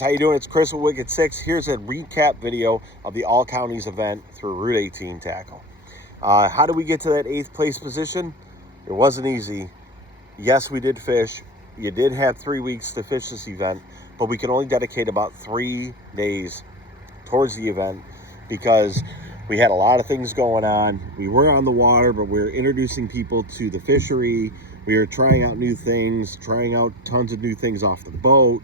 How you doing? It's Chris with Wicked 6. Here's a recap video of the All Counties event through Route 18 tackle. How did we get to that 8th place position? It wasn't easy. Yes, we did fish. You did have 3 weeks to fish this event, but we could only dedicate about 3 days towards the event because we had a lot of things going on. We were on the water, but we were introducing people to the fishery. We were trying out new things, trying out tons of new things off the boat.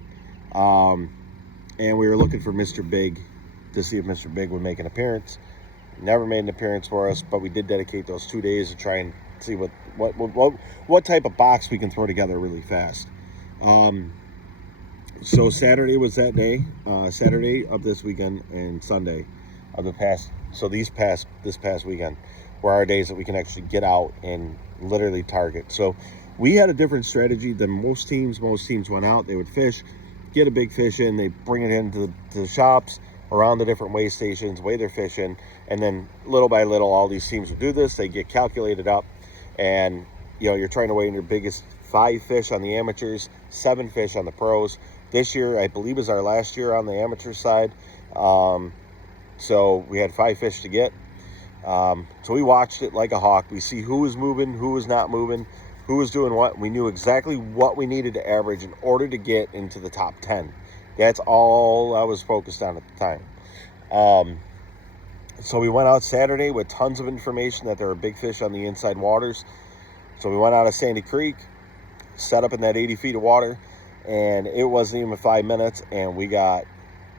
And we were looking for Mr. Big to see if Mr. Big would make an appearance. Never made an appearance for us, but we did dedicate those 2 days to try and see what type of box we can throw together really fast. So Saturday was that day. Saturday of this weekend and Sunday of the past. So this past weekend were our days that we can actually get out and literally target. So we had a different strategy than most teams. Most teams went out, they would fish, get a big fish in, they bring it into the shops around the different weigh stations, weigh their fish in, and then little by little all these teams would do this. They get calculated up, and you're trying to weigh in your biggest 5 fish on the amateurs, 7 fish on the pros. This year I believe is our last year on the amateur side, so we had 5 fish to get. So we watched it like a hawk. We see who was moving, who was not moving, who was doing what. We knew exactly what we needed to average in order to get into the top 10. That's all I was focused on at the time. So we went out Saturday with tons of information that there were big fish on the inside waters. So we went out of Sandy Creek, set up in that 80 feet of water, and it wasn't even 5 minutes, and we got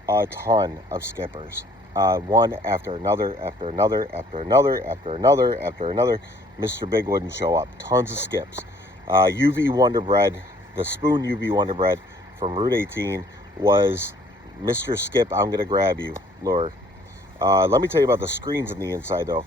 a ton of skippers. One after another, after another, after another, after another, after another. Mr. Big wouldn't show up. Tons of skips. UV Wonderbread, the spoon UV Wonderbread from Route 18 was Mr. Skip, I'm going to grab you lure. Let me tell you about the screens in the inside, though.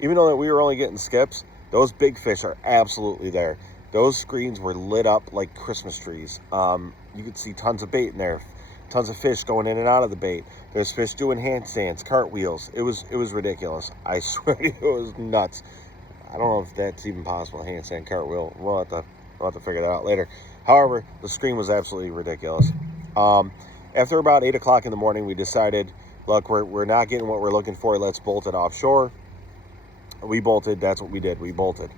Even though that we were only getting skips, those big fish are absolutely there. Those screens were lit up like Christmas trees. You could see tons of bait in there. Tons of fish going in and out of the bait. There's fish doing handstands, cartwheels. It was ridiculous. I swear it was nuts. I don't know if that's even possible, handstand, cartwheel. We'll have to figure that out later. However, the screen was absolutely ridiculous. After about 8 o'clock in the morning, we decided, look, we're not getting what we're looking for. Let's bolt it offshore. We bolted. That's what we did. We bolted.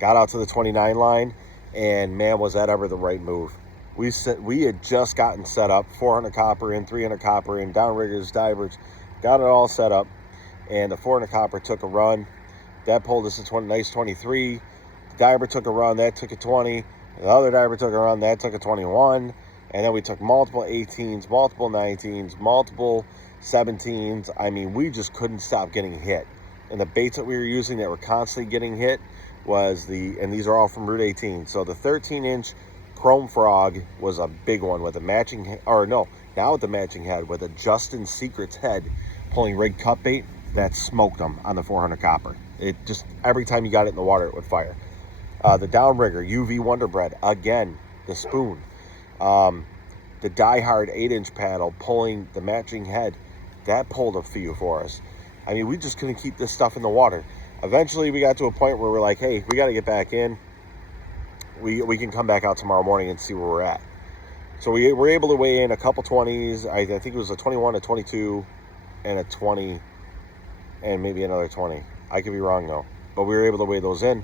Got out to the 29 line, and man, was that ever the right move. We had just gotten set up, 400 copper in, 300 copper in, downriggers, divers, got it all set up, and the 400 copper took a run. That pulled us a nice 23. The diver took a run, that took a 20. The other diver took a run, that took a 21. And then we took multiple 18s, multiple 19s, multiple 17s. I mean, we just couldn't stop getting hit. And the baits that we were using that were constantly getting hit and these are all from Route 18. So the 13-inch Chrome Frog was a big one with a matching, now with the matching head with a Justin Secrets head pulling rig cut bait that smoked them on the 400 copper. It just, every time you got it in the water, it would fire. The downrigger, UV Wonderbread, again, the spoon. The Die Hard 8-inch paddle pulling the matching head, that pulled a few for us. I mean, we just couldn't keep this stuff in the water. Eventually, we got to a point where we're like, hey, we got to get back in. We can come back out tomorrow morning and see where we're at. So we were able to weigh in a couple 20s. I think it was a 21, a 22, and a 20, and maybe another 20. I could be wrong, though. But we were able to weigh those in.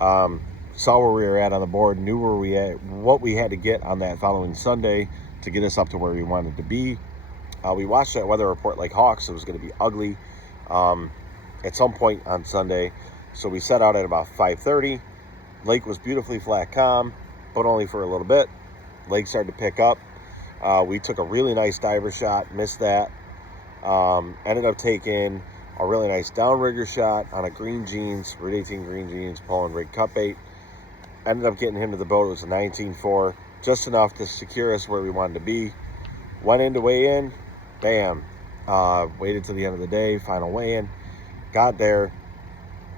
Saw where we were at on the board, knew where we at, what we had to get on that following Sunday to get us up to where we wanted to be. We watched that weather report like hawks. It was going to be ugly at some point on Sunday. So we set out at about 5:30. Lake was beautifully flat, calm, but only for a little bit. Lake started to pick up. We took a really nice diver shot, missed that. Ended up taking a really nice downrigger shot on a green jeans, Route 18 green jeans, pulling rig cut bait. Ended up getting him to the boat. It was a 19.4, just enough to secure us where we wanted to be. Went in to weigh in, bam. Waited to the end of the day, final weigh-in. Got there,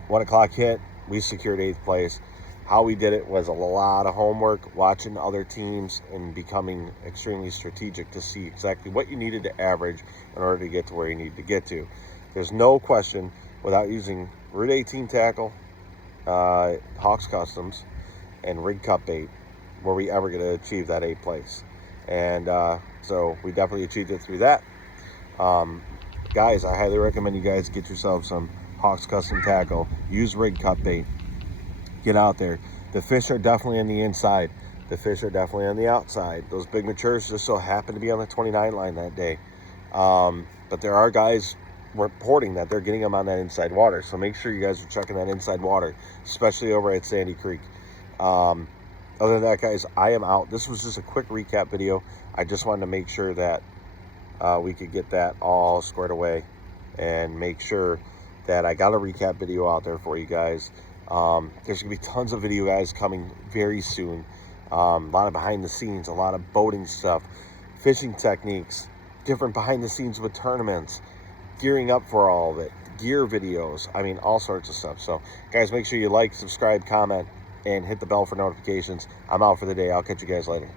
1 o'clock hit, we secured 8th place. How we did it was a lot of homework, watching other teams and becoming extremely strategic to see exactly what you needed to average in order to get to where you need to get to. There's no question, without using Route 18 tackle, Hawks Customs, and rig cut bait, were we ever going to achieve that 8th place. And So we definitely achieved it through that. Guys, I highly recommend you guys get yourself some Hawks Custom Tackle. Use rig cut bait. Get out there. The fish are definitely on the inside. The fish are definitely on the outside. Those big matures just so happen to be on the 29 line that day. But there are guys reporting that they're getting them on that inside water. So make sure you guys are checking that inside water, especially over at Sandy Creek. Other than that, guys, I am out. This was just a quick recap video. I just wanted to make sure that we could get that all squared away and make sure that I got a recap video out there for you guys. There's gonna be tons of video guys coming very soon. A lot of behind the scenes, a lot of boating stuff, fishing techniques, different behind the scenes with tournaments, gearing up for all of it, gear videos, I mean, all sorts of stuff. So guys, make sure you like, subscribe, comment, and hit the bell for notifications. I'm out for the day. I'll catch you guys later.